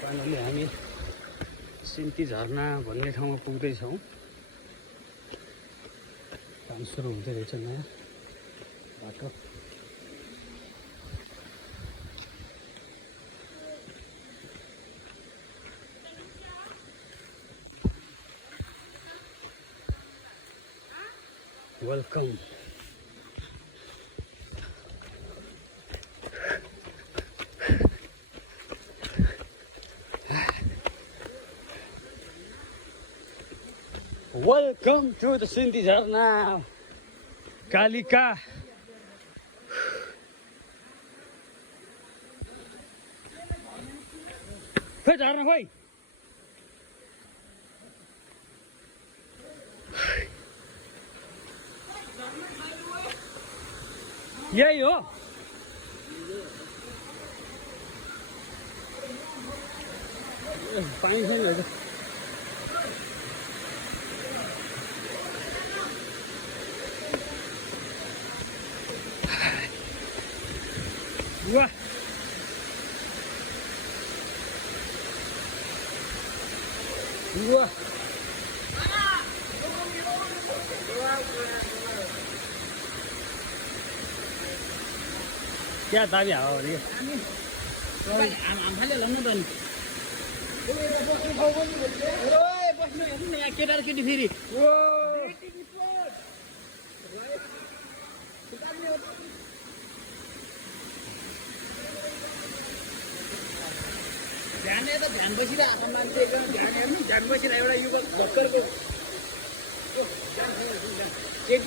फाइनली हामी सिन्ती झरना भन्ने ठाउँमा पुग्दैछौँ। काम सुरु हुँदै रहेछ नयाँ बाटो। Welcome. Welcome to the Sinti Jharna, Kalika. Hey, Jharna bhai. यही हो। पानी छैन हजुर। वाह वाह क्या दामी हावा हो रे। आम्फाले लड्नु त नि। बस्नु हेर्नु न यहाँ केटा र केटी फेरि। ध्यान त ध्यान बसिरहेको मान्छे एकदम ध्यान हेर्नु। ध्यान बसिरहेको एउटा युवक भर्खरको टिकट